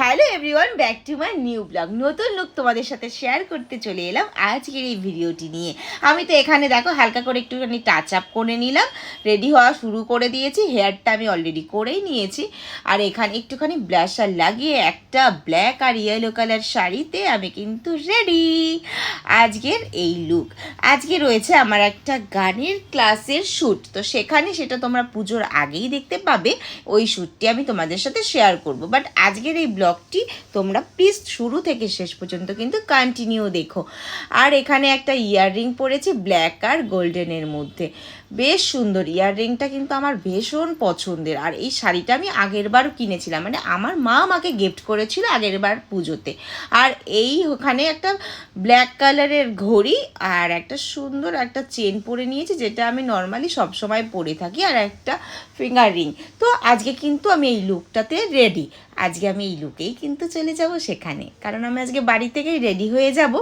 Hello everyone back to my new blog নতুন look তোমাদের সাথে শেয়ার করতে চলে এলাম আজকের এই ভিডিওটি নিয়ে। আমি তো এখানে দেখো হালকা করে একটুখানি টাচ আপ করে নিলাম। রেডি হওয়া শুরু করে দিয়েছি হেয়ারটা আমি অলরেডি করেই নিয়েছি। আর এখানে একটুখানি ব্লাশার লাগিয়ে একটা ব্ল্যাক আর ইয়েলো কালার শাড়িতে আমি কিন্তু রেডি আজকের এই লুক আজকে রয়েছে আমার একটা গানের ক্লাসের শ্যুট তো সেখানে সেটা তোমরা পুজোর আগেই দেখতে পাবে। ওই শ্যুটটি আমি তোমাদের সাথে শেয়ার করব। বাট আজকের এই ব্লগটি তোমরা প্লিজ শুরু থেকে শেষ পর্যন্ত কিন্তু কন্টিনিউ দেখো। আর এখানে একটা ইয়াররিং পরেছি ব্ল্যাক আর গোল্ডেনের মধ্যে। বেশ সুন্দর ইয়াররিংটা কিন্তু আমার ভীষণ পছন্দের। আর এই শাড়িটা আমি আগের বারও কিনেছিলাম মানে আমার মা আমাকে গিফট করেছিল আগের বার পুজোতে। আর এই ওখানে একটা ব্ল্যাক কালারের ঘড়ি আর একটা সুন্দর একটা চেন পরে নিয়েছি, যেটা আমি নর্মালি সবসময় পরে থাকি। আর একটা ফিঙ্গার রিং আজকে কিন্তু আমি এই লুকটাতে রেডি আজকে আমি এই লুকেই কিন্তু চলে যাব সেখানে। কারণ আমি আজকে বাড়ি থেকেই রেডি হয়ে যাব।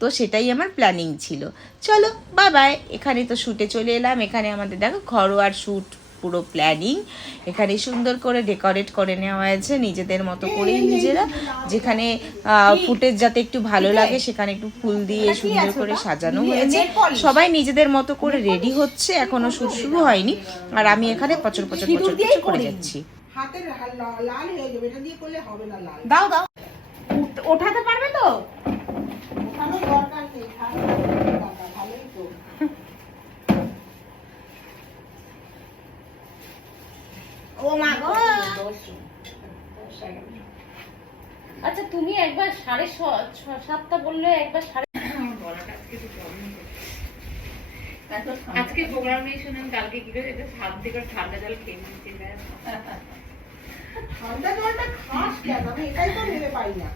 তো সেটাই আমার প্ল্যানিং ছিল। চলো বাই বাই এখানে তো শ্যুটে চলে এলাম। এখানে আমাদের দেখো ঘরোয়ার শ্যুট পুরো প্ল্যানিং এখানে সুন্দর করে ডেকোরেট করে নেওয়া হয়েছে নিজেদের মতো করেই নিজেরা যেখানে ফুটেজ যাতে একটু ভালো লাগে সেখানে একটু ফুল দিয়ে সুন্দর করে সাজানো হয়েছে সবাই নিজেদের মতো করে রেডি হচ্ছে এখনও শুরু শুরু হয়নি আর আমি এখানে পচর পচর পচর পচর করে যাচ্ছি হাতের লাল হয়ে যাবে এটা দিয়ে করলে হবে না লাল দাও দাও ওঠাতে পারবে তো ওখানে দরকার নেই ঠান্ডা দরকার ভালোই তো ও মা গো আচ্ছা তুমি একবার সাড়ে সাতটা বললে একবার সাড়ে আজকে প্রোগ্রাম নেই শুনেন কালকে কি করে? এটা হাত থেকে ঠান্ডা জল খেয়ে নিচ্ছি ঠান্ডা জলটা খাস কেন? আমি এটাই তো ভেবে পাই না।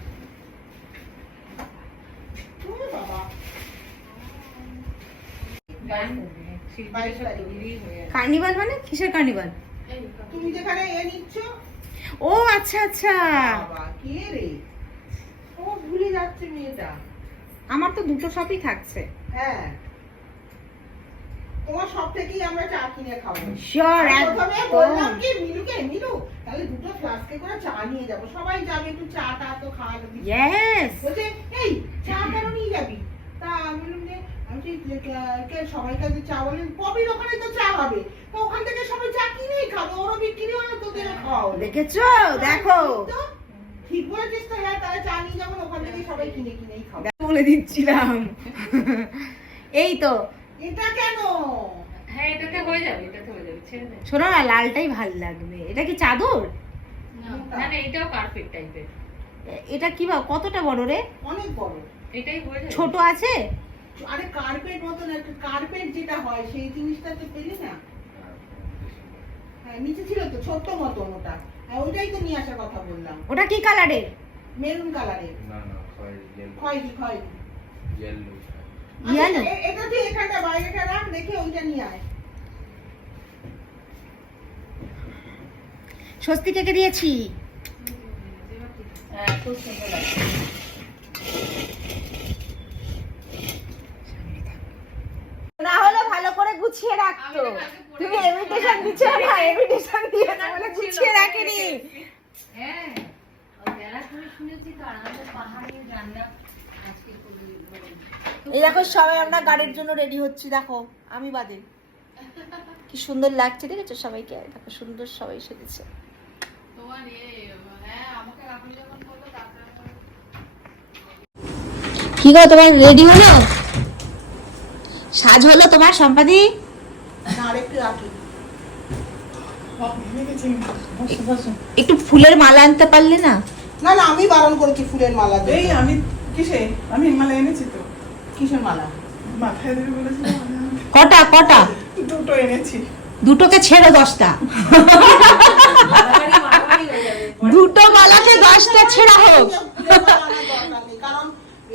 কার্নিভাল মানে? কিসের কার্নিভাল? তুমি যেখানে এ নিচ্ছ? ও আচ্ছা আচ্ছা। বাবা কে রে? ও ভুলে যাচ্ছে মেয়েটা। আমার তো দুটো শপই থাকছে। হ্যাঁ। তোমার সব থেকেই আমরা চা কিনে খাব। শিওর প্রথমে বললাম কি মিলুকে মিলু তাহলে দুটো ফ্লাস্কে করে চা নিয়ে যাব। সবাই যাবে একটু চা টা তো ইয়েস বলছে এই চা কেন নিয়ে যাবি? তা আমি যে কে- সবাই কাছে চা বলেন ওখানে তো চা হবে। তো ওখান থেকে সবাই চা কিনেই খাবে। ওরও বিক্রি হলো তোদের খাওয়া। দেখেছ? দেখো। ঠিক বলেছিস তো হ্যাঁ তাহলে চা নিয়ে যাব ওখান থেকে সবাই কিনে কিনেই খাবে। বলে দিচ্ছিলাম। এই তো। এটা কেন? হ্যাঁ এটাতে হয়ে যাবে এটাতে হয়ে যাবে ছেড়ে দে। শোনো না লালটাই ভালো লাগবে। এটা কি চাদর? না না এটাও পারফেক্ট টাইপের এটা কি বা কতটা বড় রে? অনেক বড়। এটাই হয়ে যাবে। ছোট আছে? আরে কার্পেট মতন একটা কার্পেট যেটা হয় সেই জিনিসটা তো পেলি না? হ্যাঁ নিচে ছিল তো ছোট্ট মতন ওটা। ওইটাই তো নিয়ে আসার কথা বললাম। ওটা কি কালারের মেরুন কালারের না না খয়েরি খয়েরি ইয়েলো? আচ্ছা, এটা তুই এখানটা বাইরেটা রাখ দেখে ওইটা নিয়ে আয়। স্বস্তিকাকে দিয়েছি? হ্যাঁ খুব সুন্দর না হলে ভালো করে গুছিয়ে রাখতো। তুমি ইনভিটেশন দিচ্ছ না ইনভিটেশন দিয়ে না বলে গুছিয়ে রাখিনি। হ্যাঁ ওই মেলা শুনে শুনেছি তো আমাদের পাহাড়ি রান্না আজকে খুবই এই দেখো সবাই আমরা গাড়ির জন্য রেডি হচ্ছি দেখো আমি বাদে। কি সুন্দর লাগছে দেখেছ সবাইকে? দেখো সুন্দর সবাই সেজেছে। হ্যাঁ কি গো তোমার রেডি হলো? সাজ হলো তোমার সম্পাদি? না আরেকটু রাখি একটু ফুলের মালা আনতে পারলে না? না না আমি বারণ করেছি ফুলের মালা এই আমি কিসে? আমি মালা এনেছি তো। কিসের মালা? মাথায় দেবে বলেছিলাম কটা কটা? দুটো এনেছি। দুটোকে ছেড়ে দশটা। দুটো মালাকে দশটা ছেড়া হোক ফুলের মালা আনার দরকার নেই, কারণ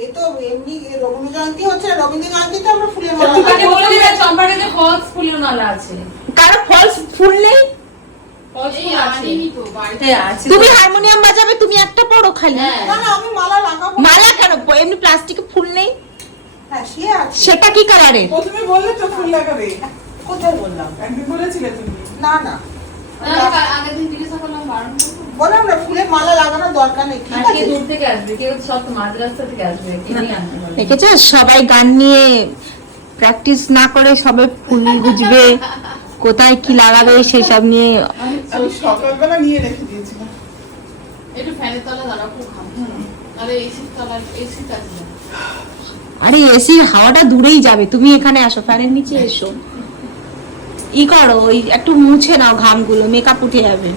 এ তো এমনি রবীন্দ্র জয়ন্তী হচ্ছে রবীন্দ্র জয়ন্তীতে আমরা ফুলের মালা তোমাকে বলে দিলে চম্পার ফলস ফুলের মালা আছে। কারও ফলস ফুল নেই? আছে। তুমি হারমোনিয়াম বাজাবে তুমি একটা পড়ো খালি। হ্যাঁ। আমি মালা লাগাবো। মালা কেন? এমনি প্লাস্টিকে ফুল নেই? হ্যাঁ সেটা কি কালারের প্রথমে বললে তো ফুল লাগাবে। কোথায় বললাম? একদিন বলেছিলে তুমি না না আগের দিন জিজ্ঞাসা করলাম বারণ বললাম না ফুলের মালা লাগানোর দরকার নেই ঠিক আছে? দূর থেকে আসবে? কেউ সব মাঝ থেকে আসবে কিনে দেখেছ? সবাই গান নিয়ে প্র্যাকটিস না করে সবে ফুল বুঝবে কোথায় কি লাগাবে সেসব নিয়ে। আমি সকালবেলা নিয়ে রেখে দিয়েছিলাম। একটু ফ্যানের তলা দাঁড়াও খুব আরে এসির তলা এসি কাছে আরে এসি হাওয়াটা দূরেই যাবে তুমি এখানে আসো ফ্যানের নিচে এসো। ই করো ওই একটু মুছে নাও ঘামগুলো মেকআপ উঠে যাবে।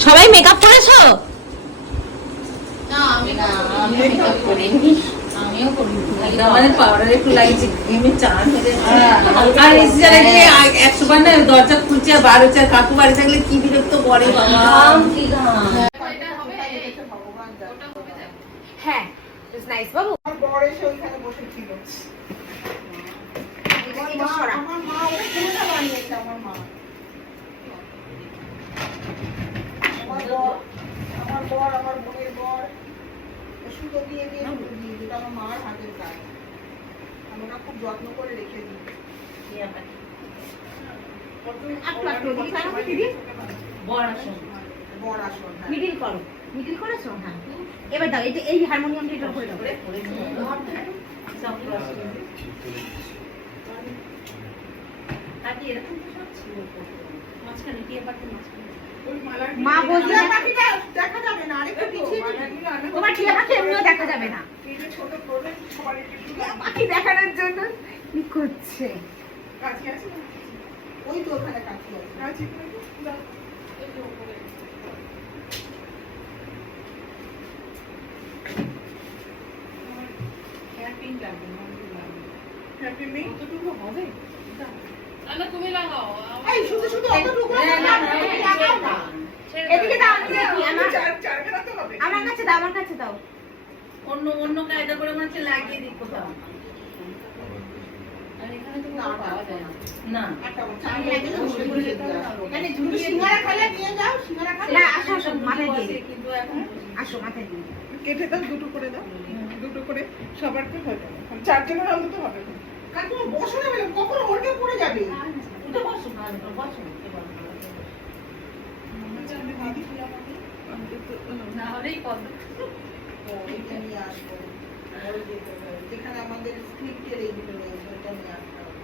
সবাই মেকআপ করেছ? না আমি না আমি makeup করিনি। আমিও করিনি। পাউডার একটু লাগিয়েছি গেমে চান হয়ে হ্যাঁ, আর এসে যারা গেলে একশো বার না দরজা খুলছে আর বার হচ্ছে কাকু বাড়ি থাকলে কি বিরক্ত করে বাবা? হ্যাঁ নাইস বাবু। আমার এসে ওইখানে বসেছিল আমার মা আমার মা ওই বানিয়েছে আমার মা আমার বর আমার বর আমার বোনের বর সুতো দিয়ে দিয়ে দিয়ে যেটা আমার মার হাতের কাজ। আমরা খুব যত্ন করে রেখে দিই। বড় আসুন বর আসন। মিডিল করো। মিডিল করেছ? এবার দাও এটা এই হারমোনিয়ামটা এটা করে। দাও মা বলছে টিয়া পাখিটা দেখা যাবে না আরেকটু পিছিয়ে তোমার টিয়া পাখি এমনিও দেখা যাবে না পাখি দেখানোর জন্য কি করছে? ওই তো ওখানে কাছে আছে কাছে দাও। Happy নেই? তাহলে তুমি লাগাও। এই শুধু শুধু অত টুকরো করে না, না, লাগাও না, এদিকে দাও আমার চার চার বেলা তো হবে। আমার কাছে দাও আমার কাছে দাও। অন্য অন্য কায়দা করে মনে হচ্ছে লাগিয়ে দিই কোথাও। আর এখানে তো কোথাও পাওয়া যায় না। না। একটা বলছে, আমি একদিন ঝুড়ি করে যেতে যাব। তুমি সিঙ্গারা খালে নিয়ে যাও, সিঙ্গারা খালে। না আসো আসো মাথায় দিয়ে দিই। কিন্তু এখন আসো মাথায় দিয়ে কেটে দাও দুটো করে দাও। দুটো করে সবারকে হয়ে যাবে। চারজনের অন্তত হবে। কারণ তুমি বসো না ম্যাডাম, কখনো উল্টে পড়ে যাবে। এটা বসো ভালো করে বসো না হলেই কত ও, নিয়ে আসব। যেখানে আমাদের স্ক্রিপ্টের এইগুলো রয়েছে, ওইটা নিয়ে আসতে হবে।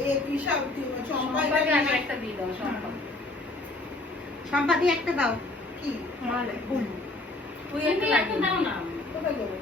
এ, তৃষা, তুই- চম্পা, এটা সম্পাকে নিয়ে আগে আস। একটা দাও সম্পা সম্পাদি একটা দাও কি? তুই একটা দাও না?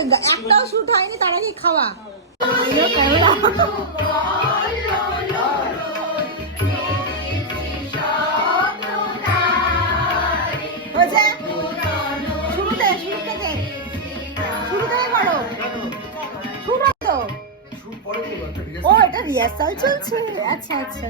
একটাও শুট হয়নি তার আগে খাওয়া। ও এটা রিহার্সাল চলছে। আচ্ছা আচ্ছা।